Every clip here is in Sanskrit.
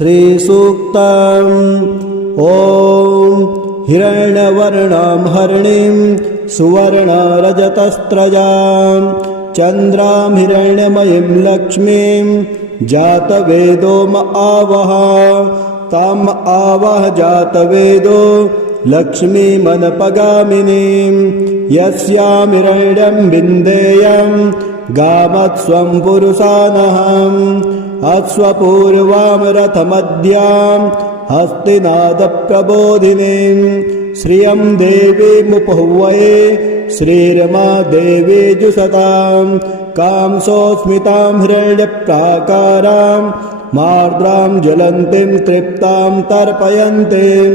श्रीसूक्तम्। ॐ हिरण्यवर्णां हरिणीं सुवर्णरजतस्रजां चन्द्रां हिरण्यमयीं लक्ष्मीं जातवेदो आवह। ताम् आवह जातवेदो लक्ष्मीमनपगामिनीं यस्यां हिरण्यं विन्देयं गामत्स्वं पुरुषानहम्। अश्वपूर्वां रथमद्यां हस्तिनादप्रबोधिनीं श्रियं देवीमुपहुवये श्रीरमा देवी जुषतां। कांसोऽस्मितां हिरण्यप्राकारां मार्द्रां ज्वलन्तीं तृप्तां तर्पयन्तीं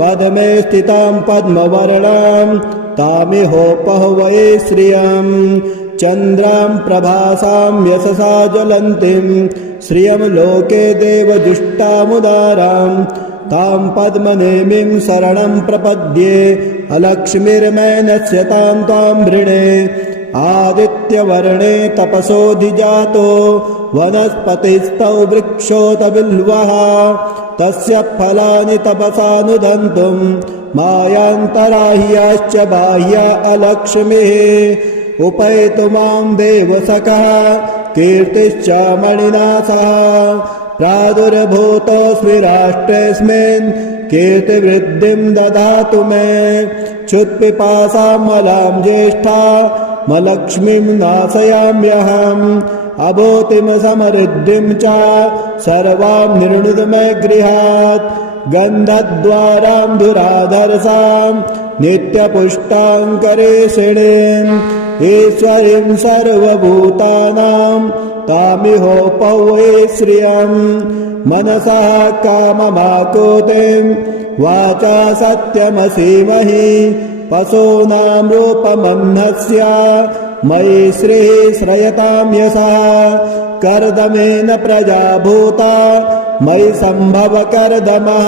पद्मे स्थितां पद्मवर्णां तामिहोपहुवये श्रियं। चन्द्रां प्रभासां यशसा ज्वलन्तीं श्रियं लोके देवजुष्टामुदारां तां पद्मनेमिं शरणं प्रपद्ये अलक्ष्मीर्मैनस्य तां त्वां वृणे। आदित्यवर्णे तपसोऽधिजातो वनस्पतिस्तौ वृक्षोत बिल्वः तस्य फलानि तपसानुदन्तुं मायान्तराह्याश्च बाह्या अलक्ष्मीः। उपैतु मां देवसखः कीर्तिश्च मणिना सह प्रादुर्भूतोऽस्मि राष्ट्रेऽस्मिन् कीर्तिवृद्धिं ददातु मे। क्षुत्पिपासामलां ज्येष्ठामलक्ष्मीं नाशयाम्यहम् अभूतिं समृद्धिं च सर्वां निर्णुद मे गृहात्। गन्धद्वारां धुराधरसां नित्यपुष्टाङ्करेषिणीम् ईश्वरीं सर्वभूतानां तामिहोपहुवये श्रियं। मनसः काममाकुतिं वाचा सत्यमसीमहि पशूनां रूपमह्नस्य मयि श्रीः श्रयतां यशः। कर्दमेन प्रजा भूता मयि सम्भव कर्दमः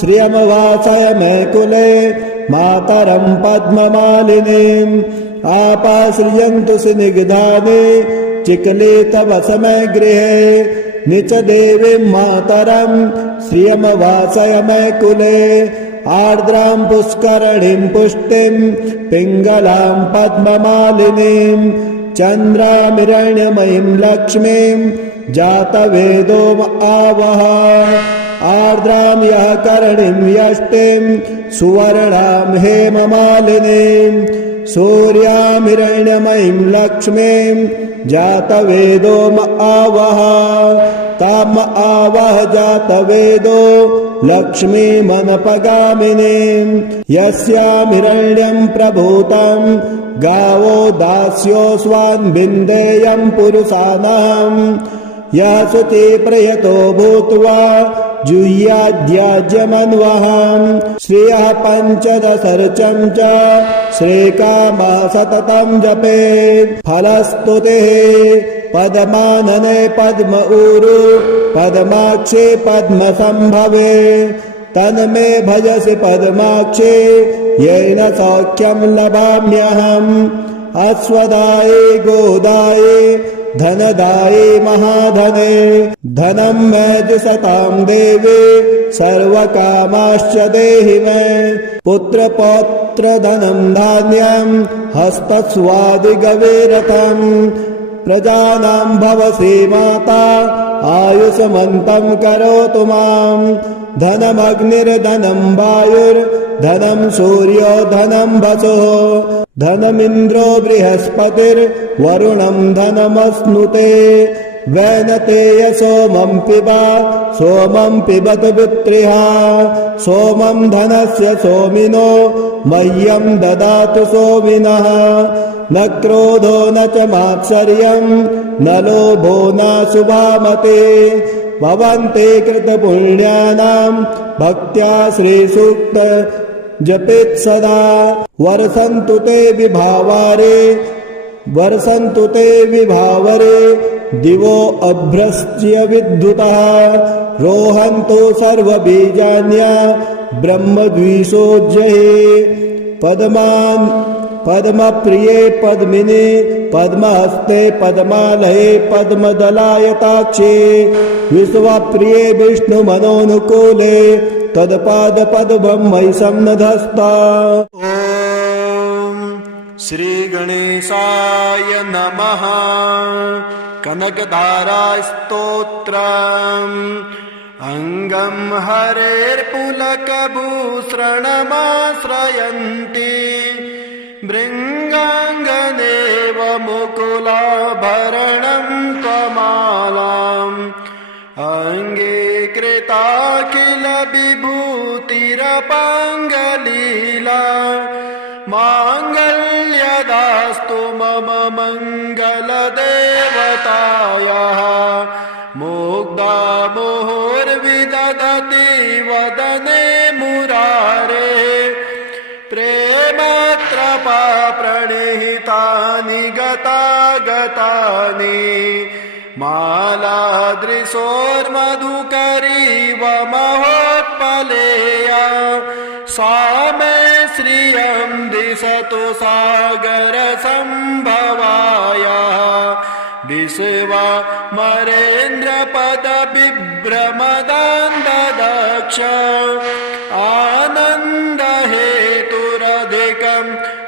श्रियं वासय मे कुले मातरं पद्ममालिनीम्। आपाश्रियन्तु स्निग्धानि चिकले तव समय गृहे निच देवीं मातरं श्रियं वासय मे कुले। आर्द्रां पुष्करणीं पुष्टिं पिङ्गलां पद्ममालिनीं चन्द्रां हिरण्यमयीं लक्ष्मीं जातवेदो आवह। आर्द्रां यः करणीं यष्टिं सुवर्णां हेममालिनीं सूर्यां हिरण्यमयीं लक्ष्मीं जातवेदो आवह। ताम् आवह जातवेदो लक्ष्मीमनपगामिनीं यस्यां हिरण्यं प्रभूतं गावो दास्योऽस्वान् विन्देयं पुरुषाणाम्। यः शुचिप्रयतो भूत्वा जुह्याद्याज्यमन्वहम् श्रियः पञ्चदशर्चं च श्रीकामः सततं जपेत्। फलस्तुतिः पद्मानने पद्म ऊरु पद्माक्षे पद्मसम्भवे तन्मे भजसि पद्माक्षे येन सौख्यं लभाम्यहम्। अश्वदाये गोदाये धनदाये महाधने धनं मे जुषतां देवे सर्वकामाश्च देहि मे। पुत्रपौत्रधनं धान्यं हस्तस्वादिगवेरथम् प्रजानां भवसि माता आयुष्मन्तं करोतु माम्। धनमग्निर्धनं वायुर्धनं सूर्यो धनं वसुः धनमिन्द्रो बृहस्पतिर्वरुणं धनमश्नुते। वैनतेय सोमं पिबत वित्रिः सोमं धनस्य सोमिनो मह्यं ददातु सोमिनः। न क्रोधो न च मात्सर्यं न लोभो न शुभामते भवन्ते कृतपुण्यानां भक्त्या श्रीसूक्त जपेत् सदा। वर्षन्तु ते विभावरे दिवो अभ्रश्च्य विद्युतः। रोहन्तु सर्वबीजान्या ब्रह्मद्विषोज्जये पद्मप्रिये पद्मिनी पद्महस्ते पद्मालये पद्मदलायताक्षे विश्वप्रिये विष्णुमनोनुकूले तत्पादपद्मं मयि सन्निधस्ता। श्री गणेशाय नमः। कनकधारा स्तोत्रम्। अंगं हरेर्पुलकभूषणमाश्रयन्ति भृङ्गाङ्गनेव मुकुलाभरणं त्वमालाम् अंगे कृताखिल विभूतिरपाङ्गलीला माङ्गल्यदास्तु मम मङ्गलदेवतायाः मुग्धा मुहुर्विदधति वदने मुरारे प्रेमत्रपा प्रणिहितानि गतागतानि मालादृशोर्मधुकरीव महोत्पलेया सा मे श्रियं दिशतु सागरसम्भवायाः विश्वमरेन्द्रपदविभ्रमदान्ददक्ष आनन्दहेतुरधिकं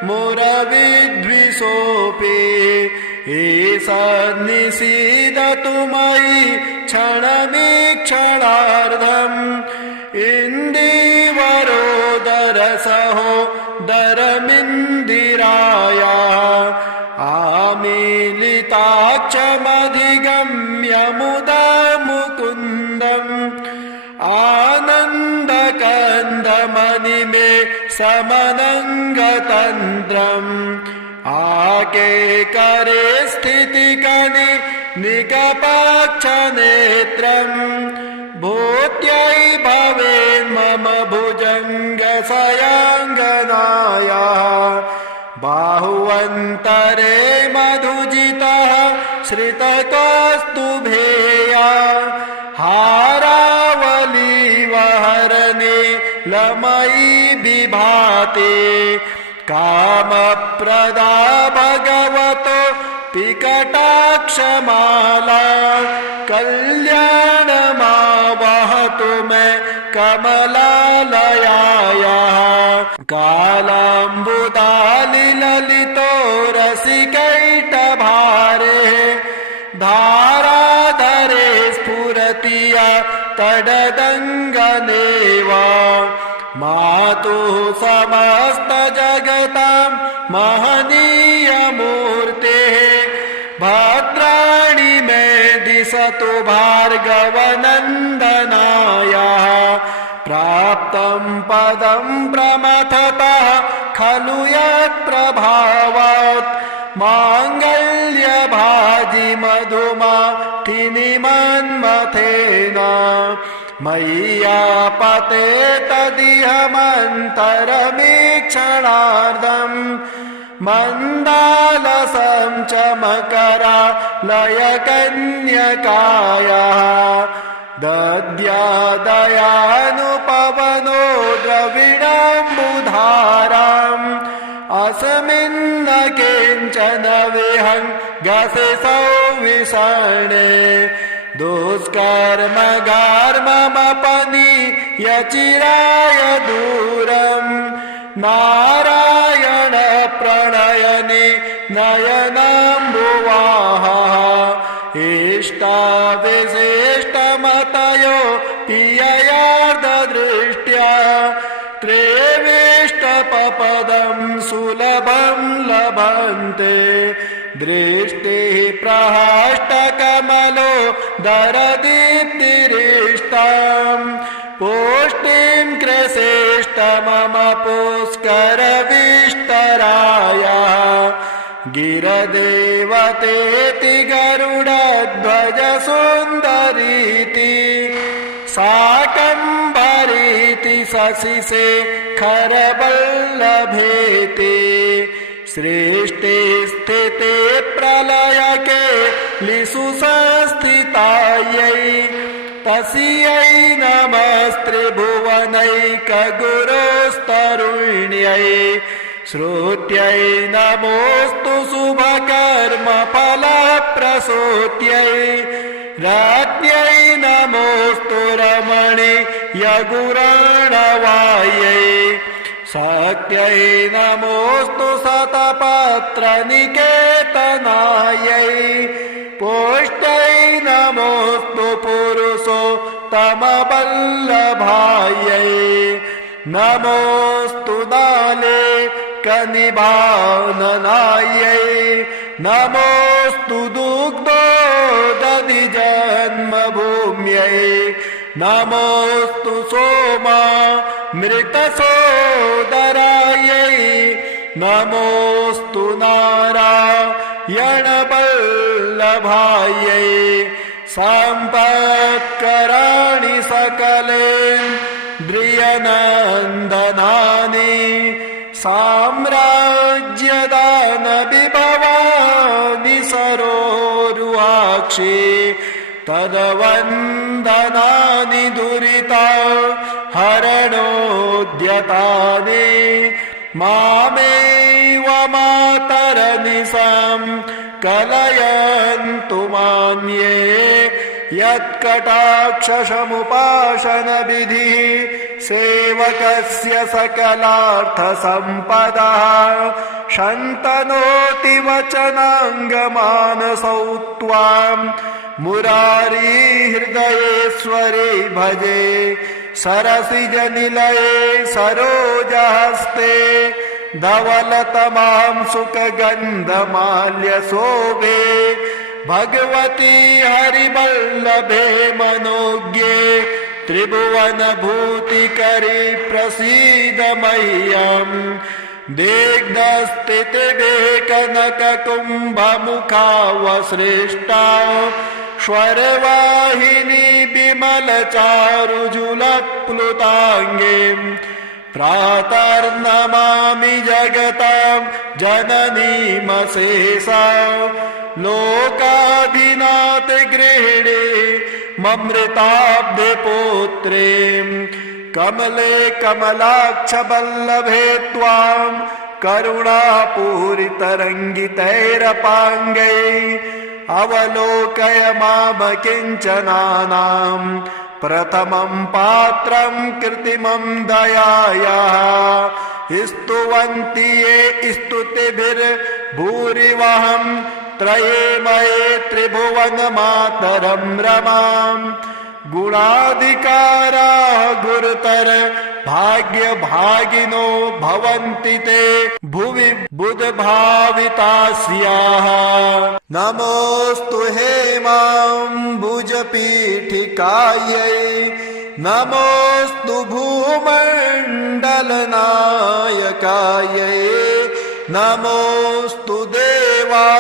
मुरविद्विषोऽपि ईषन्निषीदतु मयि क्षणमीक्षणार्धम् इन्दीवरोदरसहोदरमिन्दिरायाः आमीलिताक्षमधिगम्य मुदा मुकुन्दम् आनन्दकन्दमणिमे समनङ्गतन्त्रम् आकेकरे स्थितिकनि निकपाक्षनेत्रम् भूत्यै भवेन्मम भुजङ्गशयाङ्गनायाः बाहुवन्तरे मधुजितः श्रितकौस्तुभेया हारावलीवहरणे लमयी विभाते कामप्रदा भगवतो पिकटाक्षमाला कल्याणमावहतु मे कमलालयायाः कालाम्बुदालिललितो रसिकैटभारे धाराधरे स्फुरति या तडदङ्गनेव मातुः समस्तजगतां महनीयमूर्तेः भद्राणि मे दिशतु भार्गवनन्दनायाः प्राप्तं पदं प्रमथतः खलु यत्प्रभावात् माङ्गल्यभाजि मधुमाथिनि मन्मथेन मय्यापते तदिहमन्तरमीक्षणार्धम् मन्दालसं च मकरालयकन्यकायाः दद्यादयानुपवनो द्रविडाम्बुधाराम् अस्मिन्न किञ्चन विहङ्गसि सौविषणे दुष्कर्मगार्ममपनीयचिराय दूरम् नारायण प्रणयनि नयनाम्बुवाः इष्टाविशिष्टमतयो पिययार्धदृष्ट्या त्रेविष्टपपदं सुलभं लभन्ते दृष्टिः प्रहष्टकमलो दरदीप्तिरिष्टाम् पुष्टिं कृशेष्ट मम पुष्करविष्टरायाः गिरदेवतेति गरुडध्वज सुन्दरीति शाकम्भरीति शशिशेखरवल्लभेति सृष्टि स्थिति प्रलयके लिषु संस्थितायै तस्यै नमस्त्रिभुवनैकगुरोस्तरुण्यै श्रुत्यै नमोऽस्तु शुभकर्मफलप्रसूत्यै राज्ञै नमोऽस्तु रमणीयगुणाणवायै शक्त्यै नमोऽस्तु शतपत्रनिकेतनायै पुष्ट्यै नमोऽस्तु पुरुषोत्तमवल्लभायै नमोऽस्तु दाले कनिभाननायै नमोऽस्तु दुग्धोदधि जन्मभूम्यै नमोऽस्तु सोमामृतसोदरायै नमोऽस्तु नारायणवल्लभायै सम्पत्कराणि सकलेन्द्रियनन्दनानि साम्राज्यदानविभवानि सरोरुहाक्षि तद्वन्दनानि दुरिता हरणोद्यतानि मामेव मातरनिशं कलयन्तु मान्ये यत्कटाक्षसमुपासनविधिः सेवकस्य सकलार्थसम्पदः शन्तनोति वचनाङ्गमानसौ त्वां मुरारी हृदयेश्वरे भजे सरसिजनिलये सरोजहस्ते धवलतमां सुखगन्धमाल्यशोभे भगवती हरिवल्लभे मनोज्ञे त्रिभुवनभूतिकरे प्रसीद मह्यम् दिग्धस्थितिभे कनककुम्भमुखावसृष्टा स्वरवाहिनी विमलचारुजुलप्लुताङ्गीम् प्रातर्नमामि जगतां जननीमशेषा लोकाधिनाथ गृहिणी ममृताब्धिपुत्रीं कमले कमलाक्षवल्लभे त्वां करुणापूरितरङ्गितैरपाङ्गैः अवलोकय मामकिञ्चनानां प्रथमं पात्रं कृत्रिमं दयायाः स्तुवन्ति ये स्तुतिभिर्भूरिवहं त्रयेमये त्रिभुवनमातरं रमां गुणाधिकाराः गुरुतर भाग्यभागिनो भवन्ति ते भुवि बुधभावितास्याः नमोऽस्तु हेमाम्बुजपीठिकायै नमोऽस्तु भूमण्डलनायकायै नमोऽस्तु देवादिदयापरायै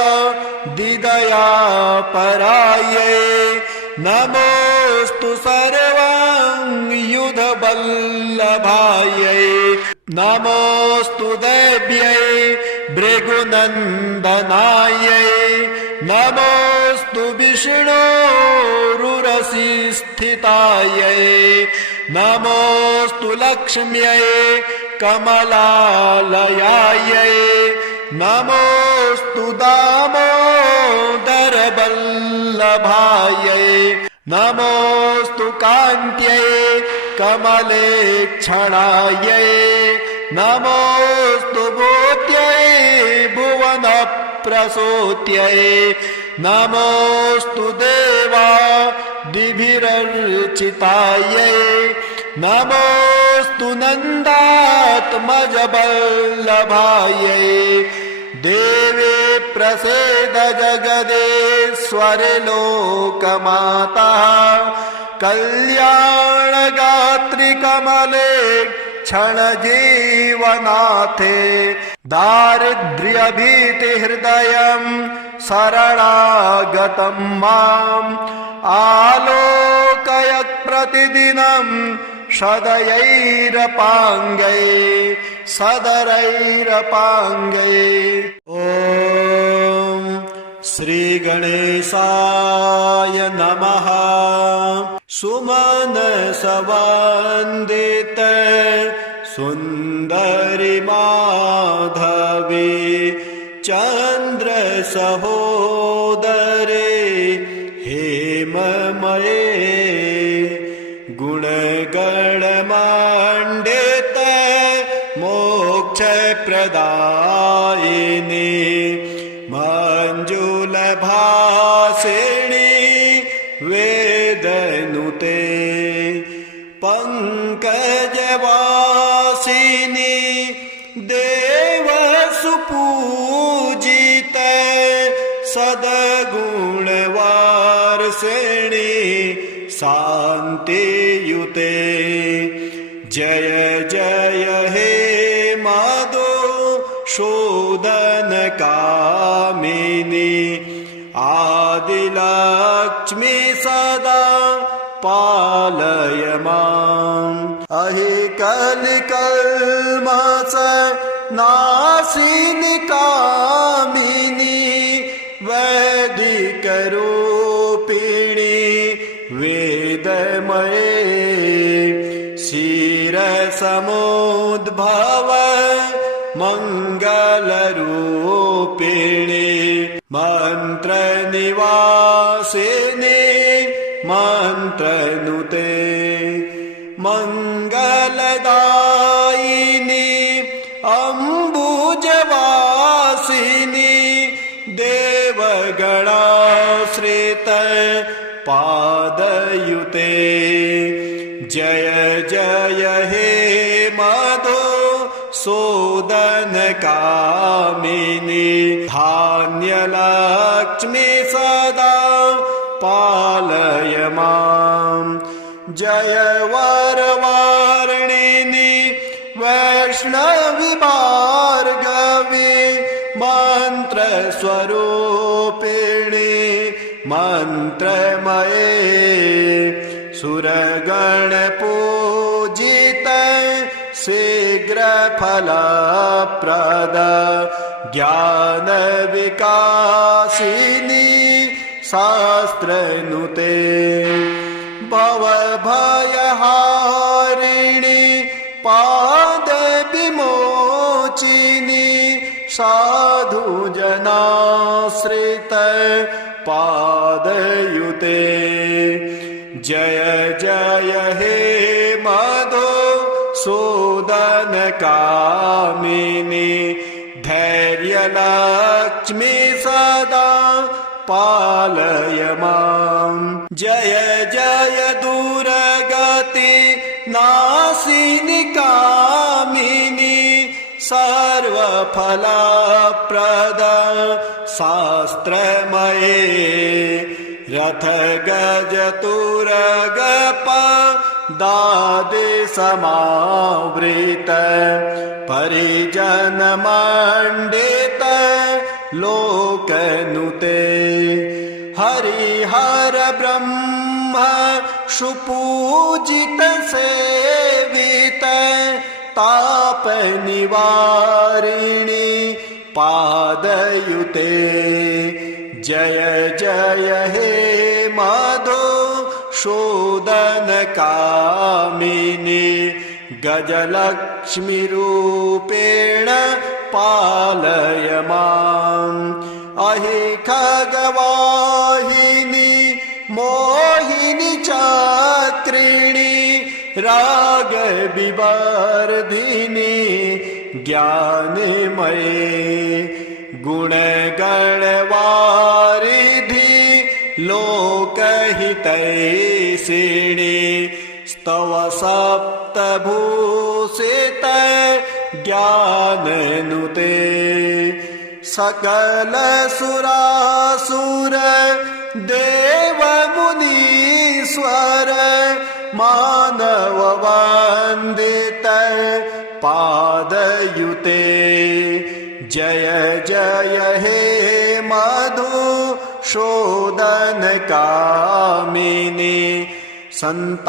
नमोऽस्तु सर्वाङ्गयुधवल्लभायै नमोऽस्तु देव्यै भृगुनन्दनायै नमोऽस्तु विष्णोरुरसिस्थितायै नमोऽस्तु लक्ष्म्यै कमलालयायै नमोऽस्तु दामोदरवल्लभायै नमोऽस्तु कान्त्यै कमलेक्षणायै नमोऽस्तु भूत्यै भुवनप्रसूत्यै नमोऽस्तु देवादिभिरर्चितायै नमोऽस्तु नन्दात्मजवल्लभायै देवे प्रसीद जगदेश्वरे लोकमाता कल्याणगात्रि कमले क्षणजीवनाथे दारिद्र्यभीतिहृदयं शरणागतं माम् आलोकयत् प्रतिदिनं सदयैरपाङ्गै सदरैरपाङ्गै ॐ श्रीगणेशाय नमः सुमनसवन्दित सुन्दरि माधवे चन्द्र सहोदरे हेममये गुणगणमण्डित मोक्षप्रदायिनि मञ्जुलभासिनि वेदनुते पङ्कजवासिनि देवसुपूजित सद्गुणवारिणि शान्तियुते जय जय हे मधुसूदनकामिनि आदिलक्ष्मी सदा पालय माम् अहि कलिकल्मष नाशिनि कामिनि वैदिकरूपिणि वेदमये क्षीरसमुद्भव मङ्गलरूपिणि मन्त्रनिवासिनि मन्त्रनुते मङ्गलदायिनि अम्बुजवासिनि देवगणाश्रित पादयुते जय जय हे मधुसूदनकामिनि धान्यलक्ष्मी सदा पालय माम् जय वरवारिणि वैष्णवी भार्गवी मन्त्रस्वरूपिणि मन्त्रमये सुरगणपूजित शीघ्रफलप्रद ज्ञानविकासिनि शास्त्रनुते भवभयहारिणि पादविमोचिनि साधुजनाश्रित पादयुते जय जय हे मधुसूदनकामिनि धैर्यलक्ष्मी सदा पालय माम् जय जय दुर्गति नाशिनि कामिनि सर्वफलप्रद शास्त्रमये रथ गज तुरगप दादि समावृत परिजन मण्डित लोकनुते हरिहर ब्रह्म सुपूजित सेवित ताप निवारिणि पादयुते जय जय हे मधुसूदनकामिनि गजलक्ष्मी रूपेण पालय माम् अहि खगवाहिनि मोहिनि चक्रिणि रागविवर्धिनि ज्ञानमये गुणगणवारिधि लोकहितैषिणि स्तव सप्तभूषित ज्ञाननुते सकल सुरासुर देवमुनीश्वर मानव वन्दित पादयुते जय जय हे मधुसूदनकामिनि सन्तानलक्ष्मी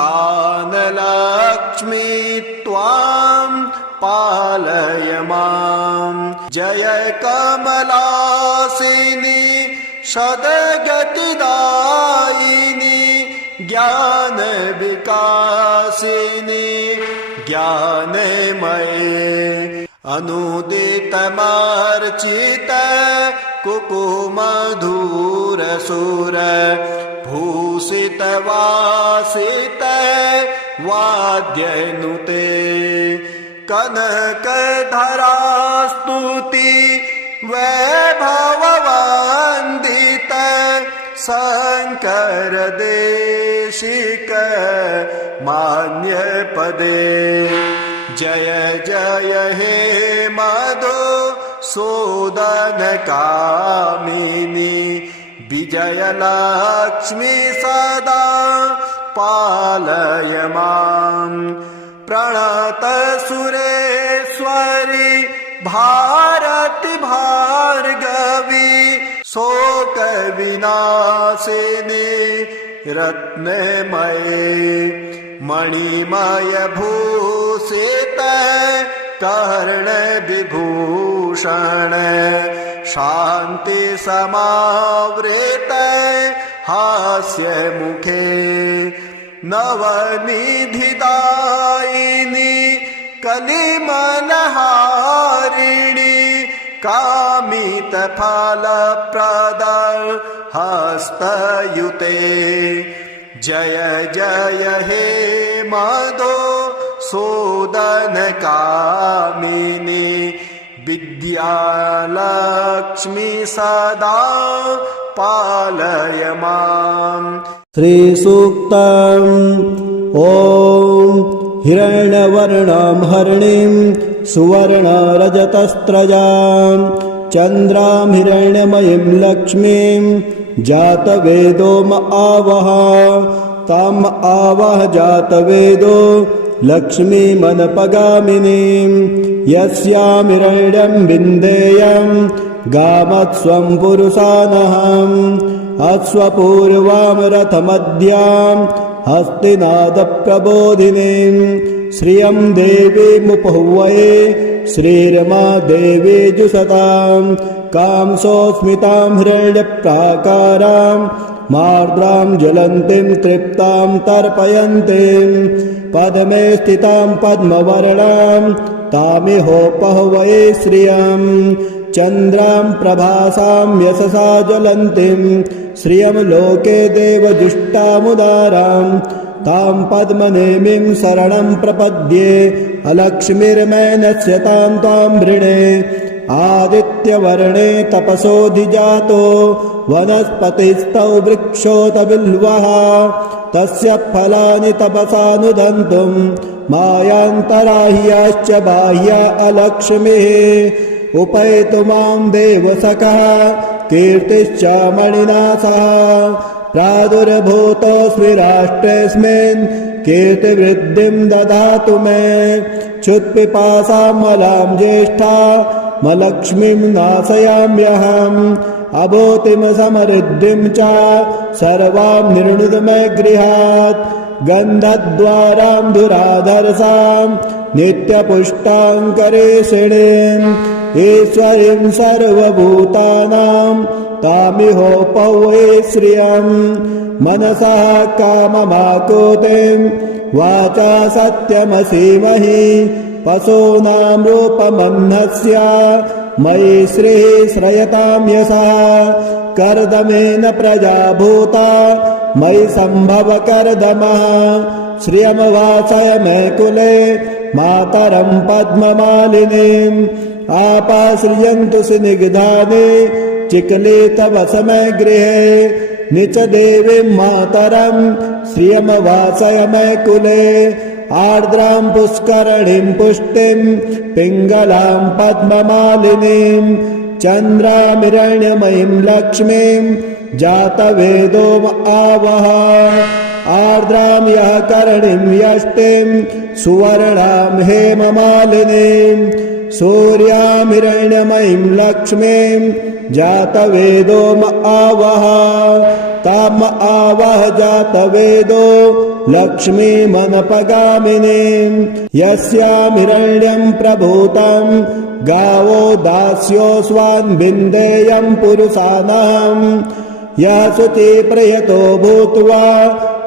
त्वां पालय माम् जय कमलासिनि सद्गतिदायिनि ज्ञानविकासिनि ज्ञानमये अनुदितमार्चित कुकुमधूरसुर भूषित वासित वाद्यनुते कनकधरास्तुति वैभववन्दित शङ्कर देशिक मान्यपदे जय जय हे मधुसूदन कामिनी विजयलक्ष्मी सदा पालय माम् प्रणत सुरेश्वरी भारति भार्गवी शोक विनाशिनी रत्नमये मणिमय भूषित कर्ण विभूषण शांति समावृत हास्य मुखे नवनिधिदायिनी कलिमलहारिणी कामित फलप्रद हस्तयुते जय जय हे मधुसूदन कामिनी विद्यालक्ष्मी सदा पालय माम्। श्रीसूक्तम् ॐ हिरण्यवर्णां हरिणीं सुवर्णरजतस्रजां चन्द्रां हिरण्यमयीं लक्ष्मीं जातवेदोम आवह ताम् आवह जातवेदो लक्ष्मीमनपगामिनीं यस्यां हिरण्यं विन्देयं गामत्स्वं पुरुषानहम् अश्वपूर्वां रथमद्यां हस्तिनादप्रबोधिनीं श्रियं देवीमुपहुवये श्रीरमा देवी जुषतां कांसोऽस्मितां हिरण्यप्राकारां मार्द्रां ज्वलन्तीं तृप्तां तर्पयन्तीं पद्मे स्थितां पद्मवर्णां तामिहोपहुवये श्रियं चन्द्रां प्रभासां यशसा ज्वलन्तीं श्रियं लोके देवजुष्टामुदारां तां पद्मनेमिं शरणं प्रपद्ये अलक्ष्मीर्मैनस्य तां त्वां वृणे आदित्यवर्णे तपसोऽधिजातो वनस्पतिस्तौ वृक्षोत बिल्वः तस्य फलानि तपसानुदन्तुं मायान्तराह्याश्च बाह्या अलक्ष्मीः उपैतु मां देवसखः कीर्तिश्च मणिना सह प्रादुर्भूतोऽस्मि राष्ट्रेऽस्मिन् कीर्तिवृद्धिं ददातु मे क्षुत्पिपासामलां ज्येष्ठा मलक्ष्मीं नाशयाम्यहम् अभूतिं समृद्धिं च सर्वां निर्णुद मे गृहात् गन्धद्वारां धुराधरसां नित्यपुष्टाङ्करेषिणीम् ईश्वरीं सर्वभूतानां तामिहोपवे श्रियं मनसः काममाकुतिं वाचा सत्यमसीमहि पशूनां रूपमन्नस्य मयि श्रीः श्रयतां यशः कर्दमेन प्रजा भूता मयि सम्भव कर्दमः श्रियमवासय मे कुले मातरं पद्ममालिनीम् आपाश्रियन्तु स्निग्धानि चिकले तव समय गृहे निच देवीं मातरं श्रियमवासय मे कुले आर्द्रां पुष्करणीं पुष्टिं पिङ्गलां पद्ममालिनीं चन्द्रामिरण्यमयीं लक्ष्मीं जातवेदो आवह आर्द्रां यः करणीं यष्टिं सुवर्णां हेममालिनीं सूर्यामिरण्यमयीं लक्ष्मीं जातवेदो आवह ताम आवह जातवेदो लक्ष्मीमनपगामिनीं यस्यामिरण्यं प्रभूतं गावो दास्योऽस्वान् विन्देयं पुरुषाणां यः शुचिप्रयतो भूत्वा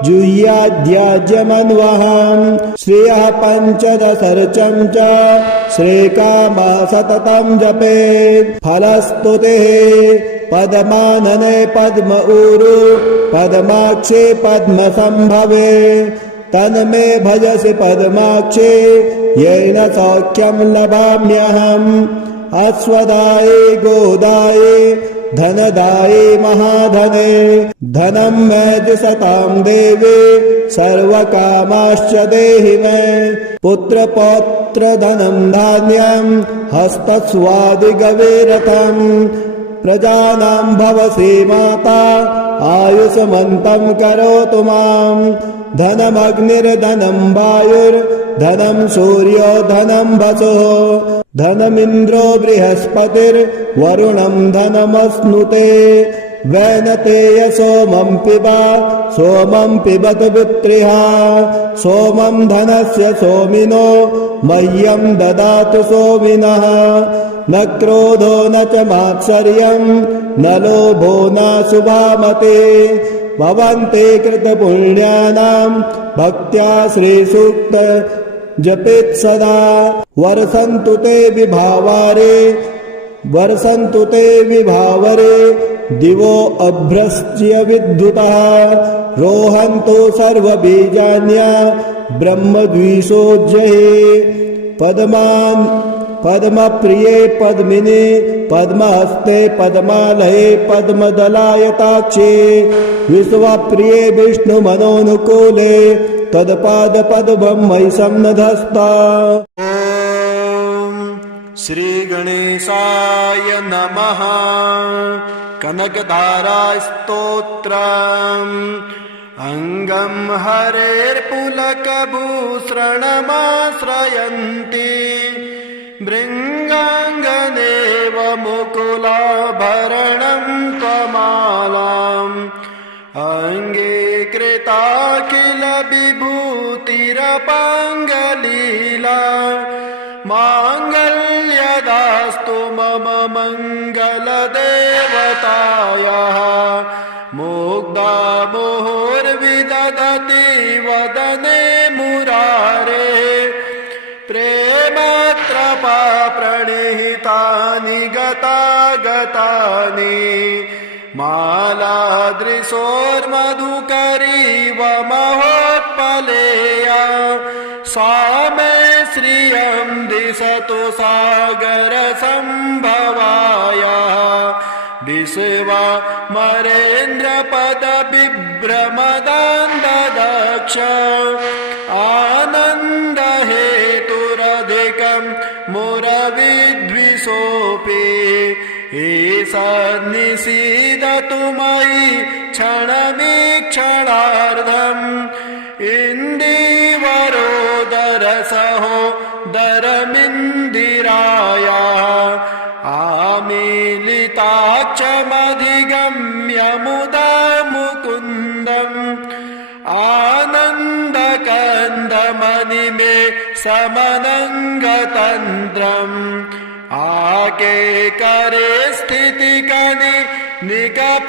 जुह्याद्याज्यमन्वहम् श्रियः पञ्चदशर्चं च श्रेकामा सततं जपेत् फलस्तुतिः पद्मानने पद्म ऊरु पद्माक्षे पद्मसम्भवे तन्मे भजसि पद्माक्षे येन सौख्यं लभाम्यहम् अश्वदाये गोदाये धनदाये महाधने धनं मे दिशतां देवे सर्वकामाश्च देहि मे पुत्रपौत्र धनं धान्यं हस्तस्वादिगवेरथम् प्रजानां भवसि माता आयुष्मन्तं करोतु माम् धनमग्निर्धनं वायुर्धनं सूर्यो धनं वसुः धनमिन्द्रो बृहस्पतिर्वरुणं धनमश्नुते वैनतेय सोमं पिबत वित्रिः सोमं धनस्य सोमिनो मह्यं ददातु सोमिनः न क्रोधो न च मात्सर्यं न लोभो न शुभामते भवन्ते कृतपुण्यानां भक्त्या श्रीसूक्त जपेत् सदा वर्षन्तु ते विभावरे दिवो अभ्रश्च्य विद्युतः रोहन्तो सर्वबीजान्या ब्रह्मद्विषोज्जये पद्मप्रिये पद्मिने पद्महस्ते पद्मालये पद्मदलायताक्षे विश्वप्रिये विष्णुमनोनुकूले तत्पादपद्मं मयि सन्नधस्ता। ॐ श्रीगणेशाय नमः। कनकधारास्तोत्रम् अङ्गं हरेर्पुलकभूषणमाश्रयन्ति भृङ्गाङ्गनेव मुकुलाभरणं त्वमालाम् अङ्गे कृताखिल विभूतिरपाङ्गलीला माङ्गल्यदास्तु मम मङ्गलदेवतायाः मुग्धा मुहुर्विदधति वदने मुरारे प्रेमत्रपा प्रणिहितानि गतानि मालादृशोर्मधुकरीव महोत्पलेया सा मे श्रियं दिशतु सागरसम्भवाया विश्वमरेन्द्रपदविभ्रमदान्ददक्ष आनन्दहेतुरधिकं मुरविद्विषोऽपि ईशन्निषीदतु मयि क्षणमीक्षणार्धम् इन्दीवरोदरसहोदरमिन्दिरायाः आमीलिताक्षमधिगम्य मुदा मुकुन्दम् आनन्दकन्दमणिमे समनङ्गतन्त्रम् आकेकरे स्थितिकनि निकपाक्षनेत्रम्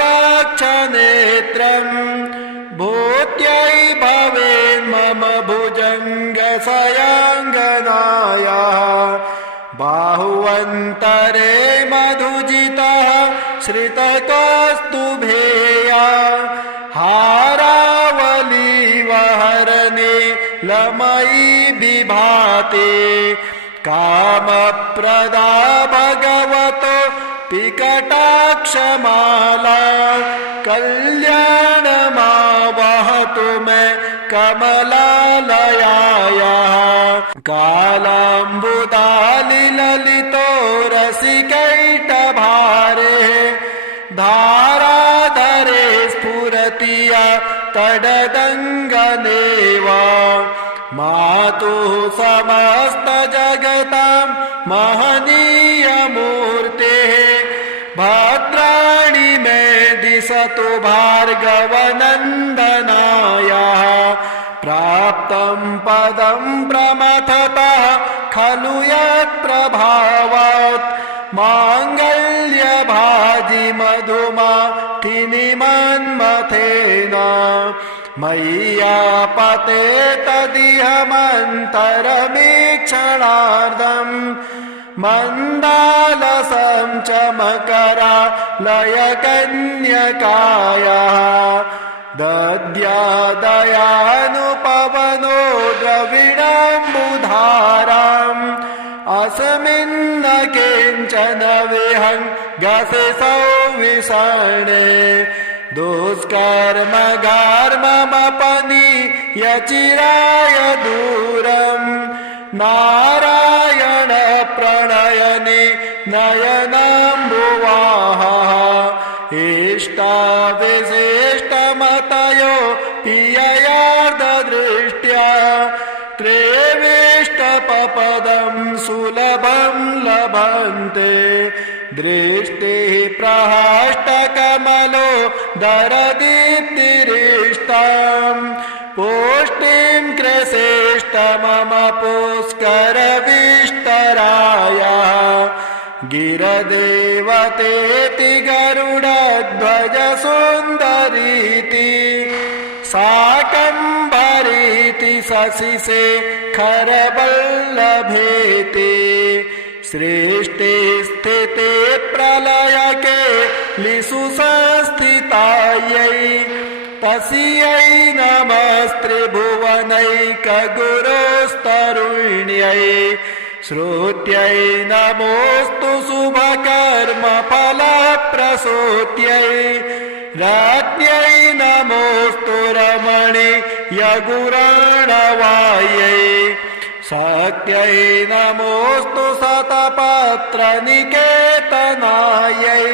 भूत्यै भवेन्मम भुजङ्गशयाङ्गनायाः बाहुवन्तरे मधुजितः श्रितकौस्तुभेया हारावलीवहरणे लमयी विभाते कामप्रदा भगवतो पिकटाक्षमाला कल्याणमावहतु मे कमलालयायाः कालाम्बुदालिललितो रसिकैटभारे धाराधरे स्फुरतिया तडदङ्गनेव मातुः समस्तजगतां महनीयमूर्तेः भद्राणि मे दिशतु भार्गवनन्दनायाः प्राप्तं पदं प्रमथतः खलु यत्प्रभावात् माङ्गल्यभाजि मधुमाथिनि मन्मथेन मय्यापते तदिहमन्तरमीक्षणार्धम् मन्दालसं च मकरालयकन्यकायाः दद्यादयानुपवनो द्रविणाम्बुधाराम् अस्मिन्न किञ्चन विहङ्गसि सौविषणे दुष्कर्मगार्ममपनीयचिराय दूरम् नारायण प्रणयने नयनाम्बुवाः इष्टाविशिष्टमतयो पिययार्धदृष्ट्या त्रेविष्टपपदं सुलभं लभन्ते दृष्टिः प्रहष्टकमलो दरदीप्तिरिष्टाम् पुष्टिं कृशेष्टमम पुष्करविष्टराया गिरदेवतेति गरुडध्वज सुन्दरीति शाकम्भरीति शशिशेखरवल्लभेति सृष्टि स्थिते प्रलयके लिषु संस्थितायै तस्यै नमस्त्रिभुवनैकगुरोस्तरुण्यै श्रुत्यै नमोऽस्तु शुभकर्मफलप्रसूत्यै राज्ञै नमोऽस्तु रमणीयगुराणवायै शक्त्यै नमोऽस्तु शतपत्रनिकेतनायै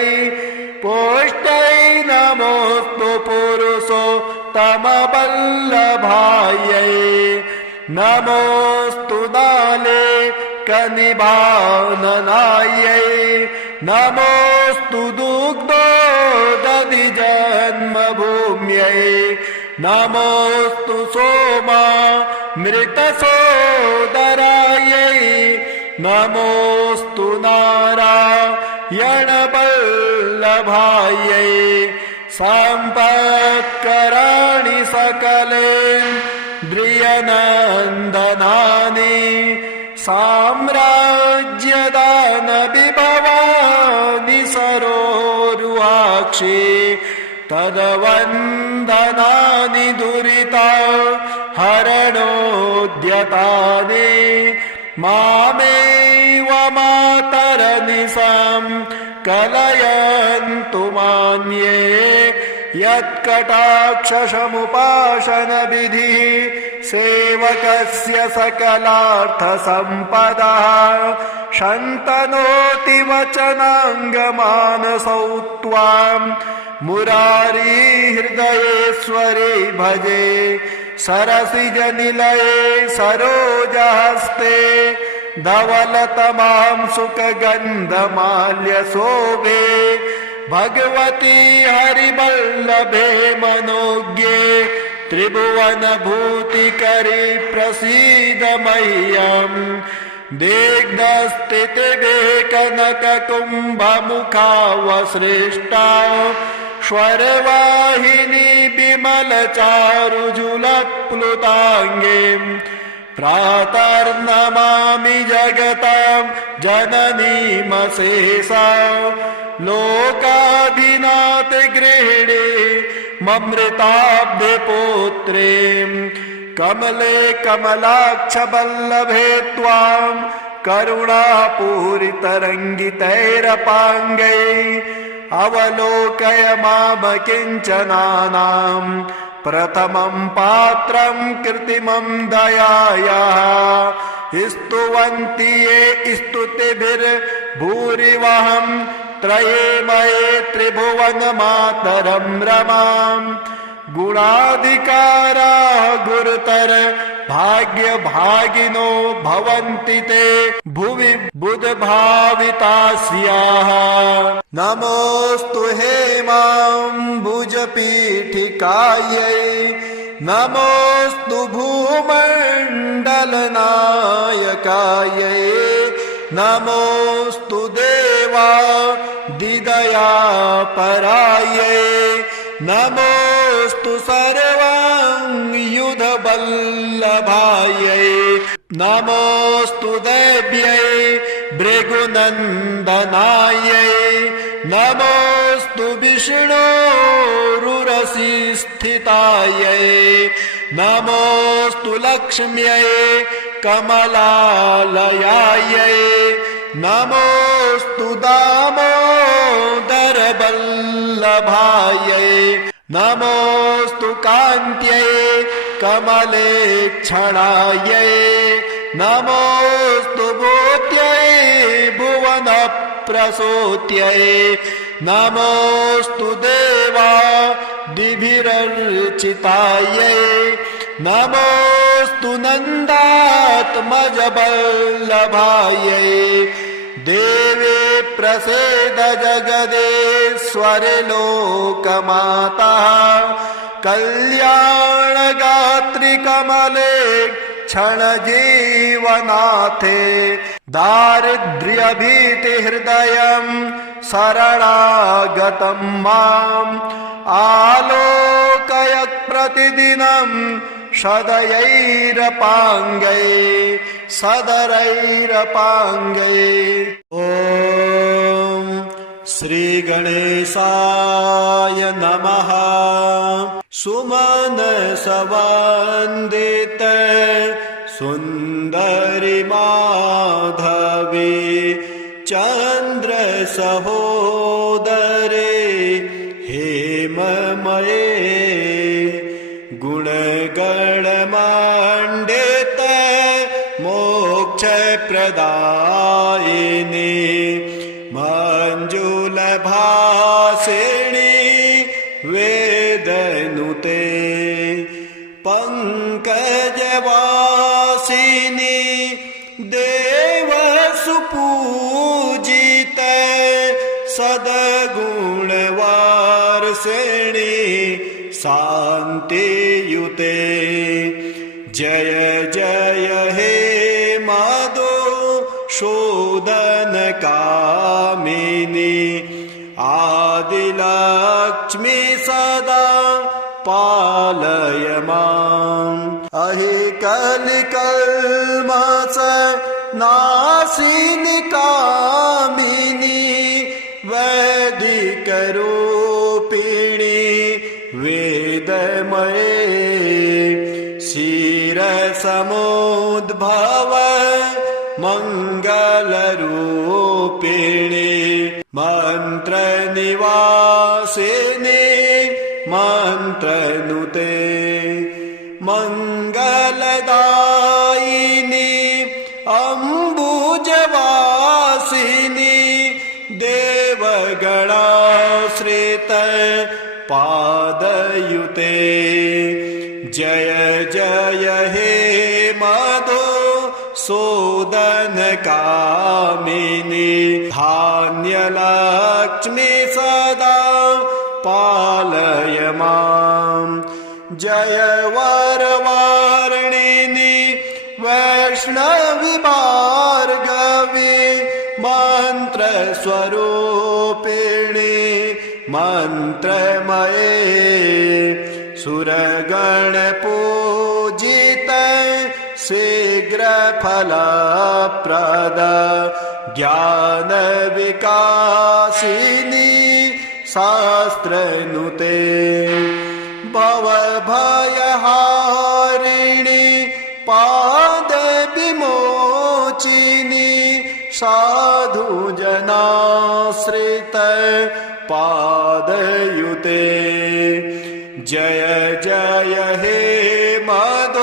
पुष्ट्यै नमोऽस्तु पुरुषोत्तमवल्लभायै नमोऽस्तु नाले कनिभाननायै नमोऽस्तु दुग्धोदधि जन्मभूम्यै नमोऽस्तु सोमा मृतसोदरायै नमोऽस्तु नारायणवल्लभायै सम्पत्कराणि सकलेन्द्रियनन्दनानि साम्राज्यदानविभवानि सरोरुहाक्षि तद्वन्दनानि दुरिता हरणोद्यतानि मामेव मातरनिशां कलयन्तु मान्ये यत्कटाक्षसमुपासनविधिः सेवकस्य सकलार्थसम्पदः शन्तनोति वचनाङ्गमानसौ त्वाम् मुरारी हृदयेश्वरे भजे सरसिजनिलये सरोजहस्ते धवलतमां सुखगन्धमाल्यशोभे भगवती हरिवल्लभे मनोज्ञे त्रिभुवनभूतिकरी प्रसीद मह्यम् दिग्धस्थितिभे कनककुम्भमुखावसृष्टा श्वरवाहिनी विमलचारुजुलप्लुताङ्गीम् प्रातर्नमामि जगतां जननीमशेषा लोकाधिनाथगृहिणी ममृताब्धिपुत्रीम् कमले कमलाक्षवल्लभे त्वां करुणापूरितरङ्गितैरपाङ्गैः अवलोकय मामकिञ्चनानां प्रथमं पात्रं कृत्रिमं दयायाः स्तुवन्ति ये स्तुतिभिर्भूरिवहं त्रयेमये त्रिभुवनमातरं रमाम् गुणाधिकाराः गुरुतर भाग्यभागिनो भवन्ति ते भुवि बुधभावितास्याः नमोऽस्तु हेमाम्बुजपीठिकायै नमोऽस्तु भूमण्डलनायकायै नमोऽस्तु देवादिदयापरायै नमोऽस्तु सर्वां वल्लभायै नमोऽस्तु देव्यै भृगुनन्दनायै नमोऽस्तु विष्णोरुरसि स्थितायै नमोऽस्तु लक्ष्म्यै कमलालयायै नमोऽस्तु दामोदरवल्लभायै नमोऽस्तु कान्त्यै कमलेक्षणायै नमोऽस्तु भूत्यै भुवनप्रसूत्यै नमोऽस्तु देवादिभिरर्चितायै नमोऽस्तु नन्दात्मजवल्लभायै देवे प्रसीद जगदेश्वरि लोकमाता कल्याणगात्रि कमले क्षणजीवनाथे दारिद्र्यभीतिहृदयं शरणागतं माम् आलोकय प्रतिदिनं सदयैरपाङ्गै सदरैरपाङ्गै ॐ श्रीगणेशाय नमः सुमनसवन्दित सुन्दरि माधवी चन्द्रसहोदरे हेममये गुणगणमण्डित मोक्षप्रदायिनी मञ्जुलभासिनी वेदनुते पङ्कजवासिनी देवसुपूजित सद्गुणवारिणी शान्तियुते जय जय हे मधुसूदनकामिनी आदिलक्ष्मी सदा पालय माम् अहि कलिकल्मष नाशिनि कामिनी वैदिकरूपिणी वेदमये क्षीरसमुद्भव मङ्गलरूपिणी मन्त्रनिवासिनी मन्त्रनुते मङ्गलदायिनी अम्बुजवासिनी देवगणाश्रित पादयुते जय जय हे मधुसूदनकामिनी धान्यलक्ष्मी सदा पालय माम् जय वरवारिणि वैष्णवी भार्गवी मन्त्रस्वरूपिणी मन्त्रमये सुरगणपूजित शीघ्रफलप्रद ज्ञानविकासिनी शास्त्रनुते भवभयहारिणि पादविमोचिनी साधुजनाश्रित पादयुते जय जय हे मधुसूदनकामिनी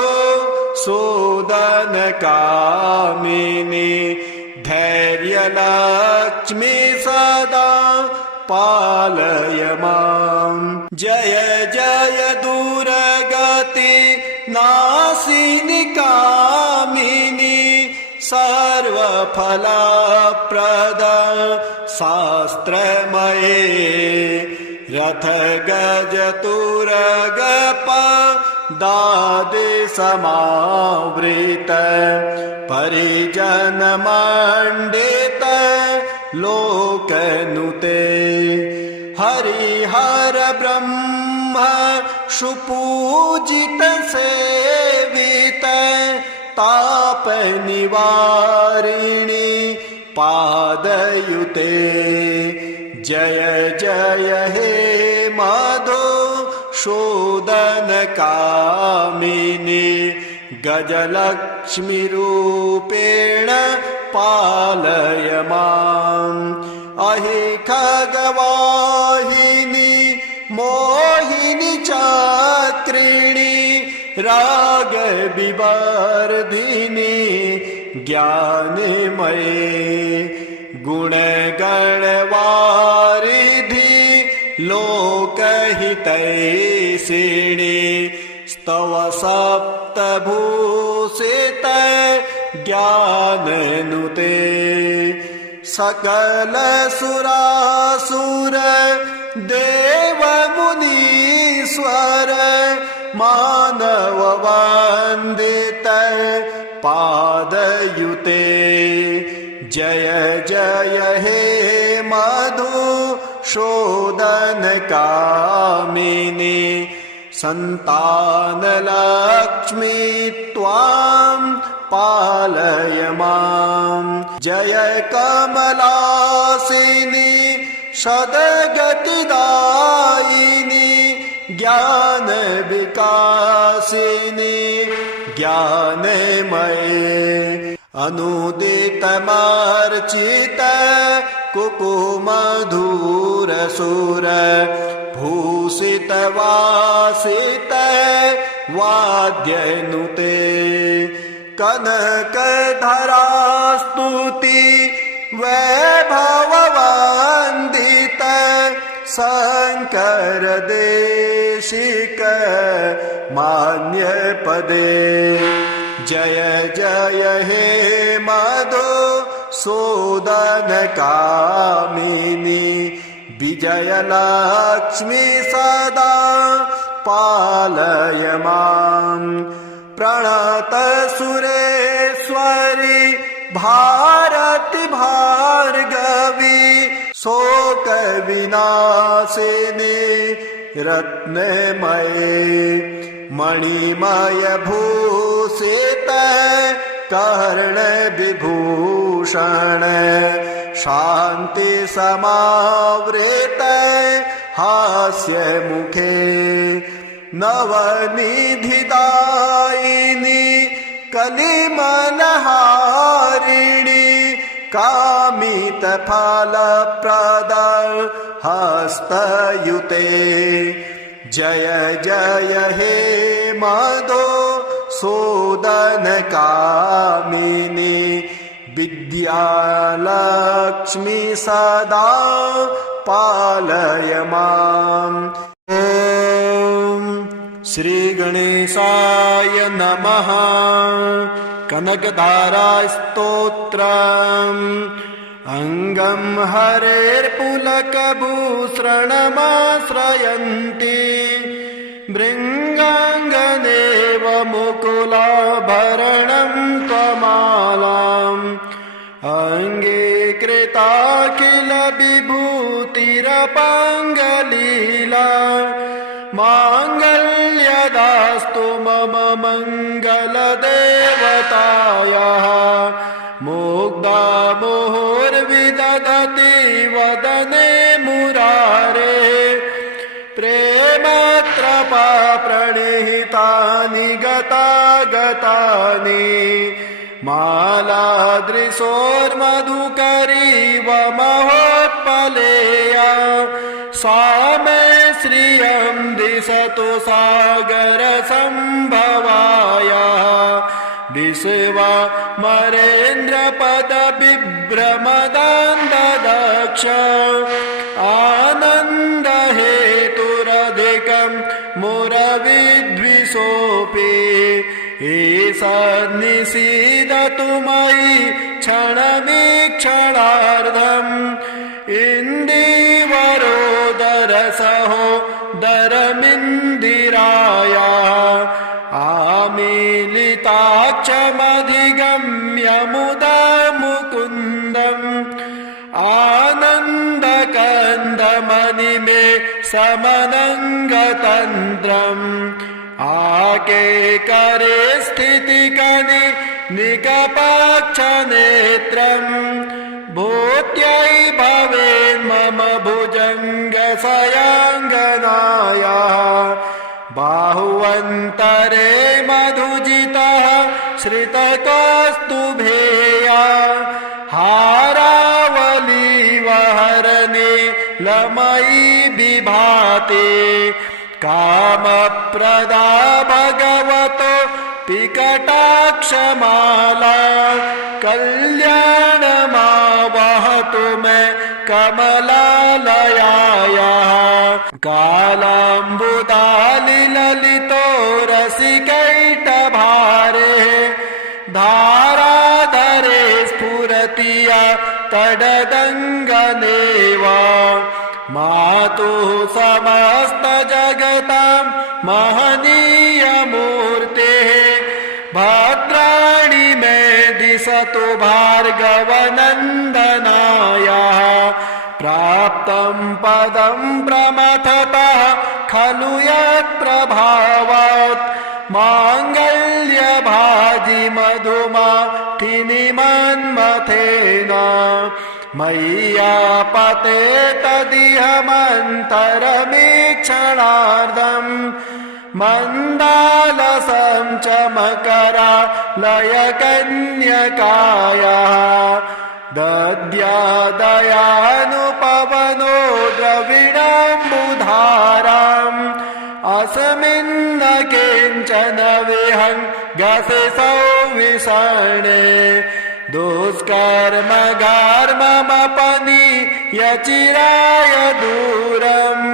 धैर्यलक्ष्मी सदा पालय माम् जय जय दुर्गति नाशिनि कामिनी सर्वफलप्रद शास्त्रमये रथ गज तुरगप दादि समावृत परिजन मंडित लोकनुते हरिहर ब्रह्म सुपूजित सेव्य तापनिवारिणि पादयुते जय जय हे मधुसूदनकामिनि गजलक्ष्मीरूपेण पालय माम् अहि खगवाहिनि मोहिनि चात्रिणि रागविवर्धिनि ज्ञानमये गुणगणवारिधि लोकहितैषिणि स्तव सप्तभूषित ज्ञाननुते सकल सुरासुर देवमुनीश्वर मानव वन्दित पादयुते जय जय हे मधुसूदनकामिनि सन्तानलक्ष्मी त्वां पालय माम् जय कमलासिनी सद्गतिदायिनी ज्ञानविकासिनी ज्ञानमये अनुदितमर्चित कुकुमधुरसुर भूषित वासित वाद्यनुते कनकधरास्तुति वैभववन्दित शङ्कर देशिक मान्यपदे जय जय हे मधुसूदनकामिनि विजयलक्ष्मी सदा पालय माम् प्रणत सुरेश्वरि भारति भार्गवी शोक विनाशिनी रत्नमये मणिमय भूषित कर्ण विभूषण शांति समावृत हास्य मुखे नवनिधिदायिनी कलिमलहारिणी कामित फलप्रद हस्तयुते जय जय हे मधुसूदनकामिनि विद्यालक्ष्मी सदा पालय माम् श्रीगणेशाय नमः कनकधारास्तोत्रम् अङ्गं हरेर्पुलकभूषणमाश्रयन्ति भृङ्गाङ्गनेव मुकुलाभरणं त्वमालाम् अङ्गीकृताखिल विभूतिरपाङ्गलीला माङ्गल्यदास्तु मम मङ्गलदेवतायाः मुग्धा मुहुर्विदधति वदने मुरारे प्रेमत्रपा प्रणिहितानि गतागतानि मालादृशोर्मधुकरीव महोत्पलेया सा मे श्रियं दिशतु सागरसम्भवाया विश्वमरेन्द्रपदविभ्रमदान्ददक्ष आनन्दहेतुरधिकं मुरविद्विषोऽपि ईशन्निषीदतु मयि क्षणमीक्षणार्धम् इन्दीवरोदरसहोदरमिन्दिराया आमीलिताक्षमधिगम्य मुदा मुकुन्दम् आनन्दकन्दमणिमे समनङ्गतन्त्रम् नाके करे स्थितिकनि निकपाक्षनेत्रम् भूत्यै भवेन् मम भुजङ्गसयाङ्गनायाः बाहुवन्तरे मधुजितः श्रितकौस्तुभेया हारावलीवहरणे लमयी विभाते कामप्रदा भगवतो पिकटाक्षमाला कल्याणमावहतु मे कमलालयायाः कालाम्बुदालिललितो रसिकैटभारे धाराधरे स्फुरति या तडदङ्गनेव मातुः समस्तजगतां महनीयमूर्तेः भद्राणि मे दिशतु भार्गवनन्दनायाः प्राप्तं पदं प्रमथतः खलु यत्प्रभावात् माङ्गल्यभाजि मधुमातिनि मन्मथेन मय्यापते तदिहमन्तरमीक्षणार्धम् मन्दालसं च मकरालयकन्यकायाः दद्यादयानुपवनो द्रविणाम्बुधाराम् अस्मिन्न किञ्चन विहङ्गसि सौविषणे दुष्कर्मगार्ममपनीयचिराय दूरम्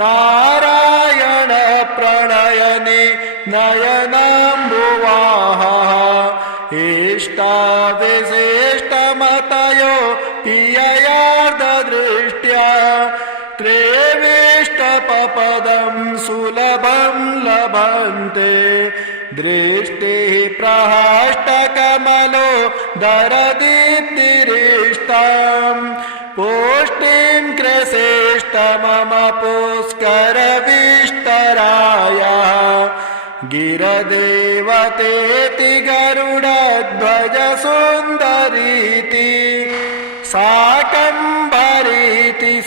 नारायण प्रणयनि नयनाम्बुवाः इष्टाविशिष्टमतयो पिययार्धदृष्ट्या त्रेविष्टपपदं सुलभं लभन्ते दृष्टिः प्रहष्टकमलो दरदीप्तिरिष्टाम् पुष्टिं कृशेष्ट मम पुष्करविष्टरायः गिरदेवतेति गरुडध्वज सुन्दरीति शाकम्भरीति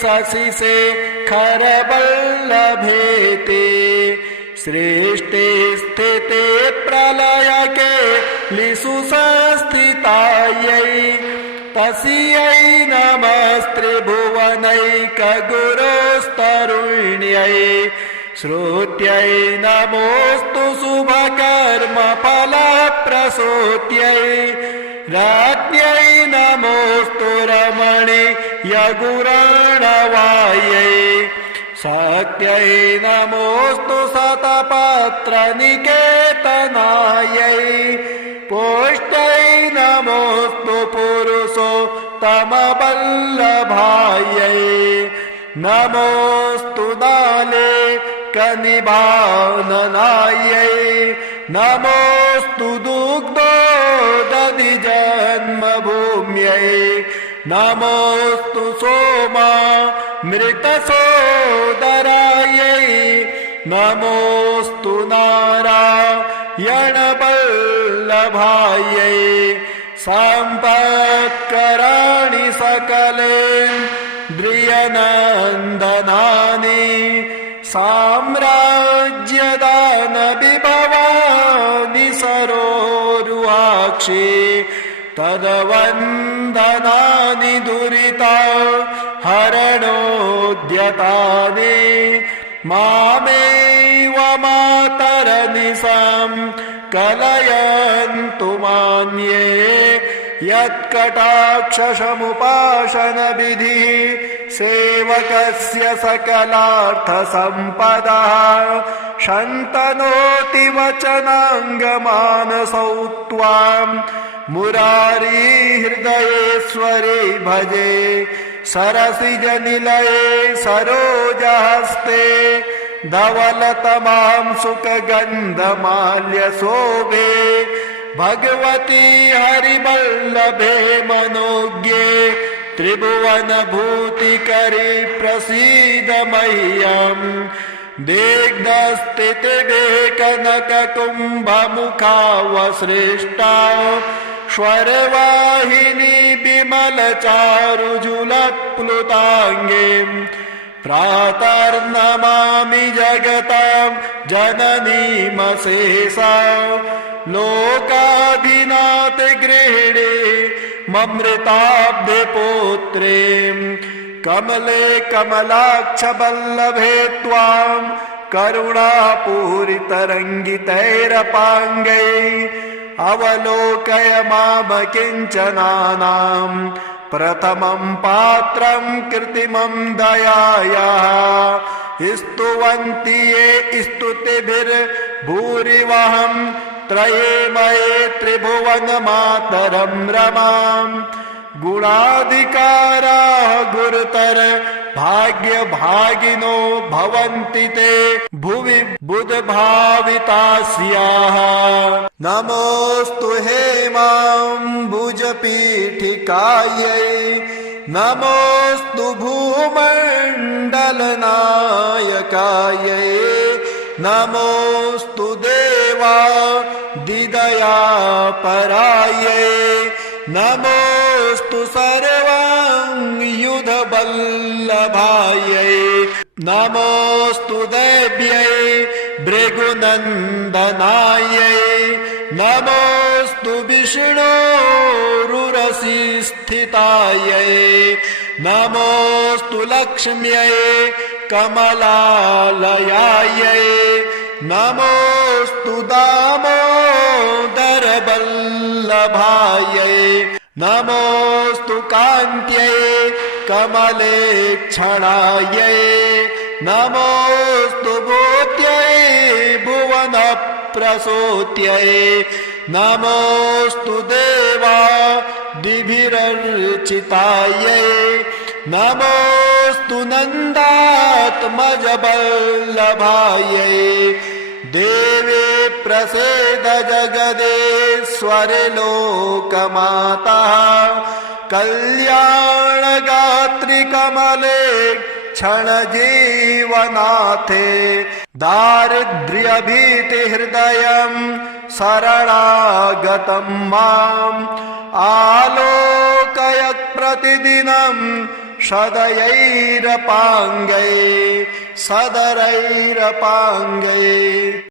शशिशेखरवल्लभेति सृष्टि स्थिते प्रलयके लिषु संस्थितायै तस्यै नमस्त्रिभुवनैकगुरोस्तरुण्यै श्रुत्यै नमोऽस्तु शुभकर्मफलप्रसूत्यै राज्ञै नमोऽस्तु रमणीयगुराणवायै शक्त्यै नमोऽस्तु शतपत्रनिकेतनायै पुष्ट्यै नमोऽस्तु पुरुषोत्तमवल्लभायै नमोऽस्तु दाले कनिभाननायै नमोऽस्तु दुग्धोदधिजन्मभूम्यै नमोऽस्तु सोमामृतसोदरायै नमोऽस्तु नारायणवल्लभायै सम्पत्कराणि सकलेन्द्रियनन्दनानि साम्राज्यदानविभवानि सरोरुहाक्षि तद्वन्दनानि दुरिता हरणोद्यतानि मामेव मातरनिशां कलयन्तु मान्ये यत्कटाक्षसमुपासनविधिः सेवकस्य सकलार्थसम्पदः शन्तनोति वचनाङ्गमानसौ त्वां मुरारी हृदयेश्वरे भजे सरसिजनिलये सरोजहस्ते धवलतमां सुखगन्धमाल्यशोभे भगवती हरिवल्लभे मनोज्ञे त्रिभुवनभूतिकरे प्रसीद मह्यम् दिग्धस्थितिवेकनककुम्भमुखावसृष्टा स्वरवाहिनी विमलचारुजुलप्लुताङ्गीं प्रातर्नमामि जगतां जननीमशेषां लोकाधिनाथ गृहिणी ममृताब्धिपुत्रीं कमले कमलाक्षवल्लभे त्वां करुणापूरितरङ्गितैरपाङ्गैः अवलोकय मामकिञ्चनानां प्रथमं पात्रं कृत्रिमं दयायाः स्तुवन्ति ये स्तुतिभिर्भूरिवहं त्रयेमये त्रिभुवनमातरं रमां गुणाधिकाराः गुरुतर भाग्यभागिनो भवन्ति ते भुवि बुधभावितास्याः नमोऽस्तु हेमाम्बुजपीठिकायै नमोऽस्तु भूमण्डलनायकायै नमोऽस्तु देवादिदयापरायै नमोऽस्तु सर्वाङ्गयुधवल्लभायै नमोऽस्तु देव्यै भृगुनन्दनायै नमोऽस्तु विष्णोरुरसिस्थितायै नमोऽस्तु लक्ष्म्यै कमलालयायै नमोऽस्तु दामोदरवल्लभायै नमोऽस्तु कान्त्यै कमलेक्षणायै नमोऽस्तु भूत्यै भुवनप्रसूत्यै नमोऽस्तु देवादिभिरर्चितायै नमोऽस्तु नन्दात्मजवल्लभायै देवे प्रसीद जगदेश्वरि लोकमाता कल्याणगात्रि कमले क्षणजीवनाथे दारिद्र्यभीतिहृदयं शरणागतं माम् आलोकय प्रतिदिनं सदयैरपाङ्गै सदरैरपाङ्गै।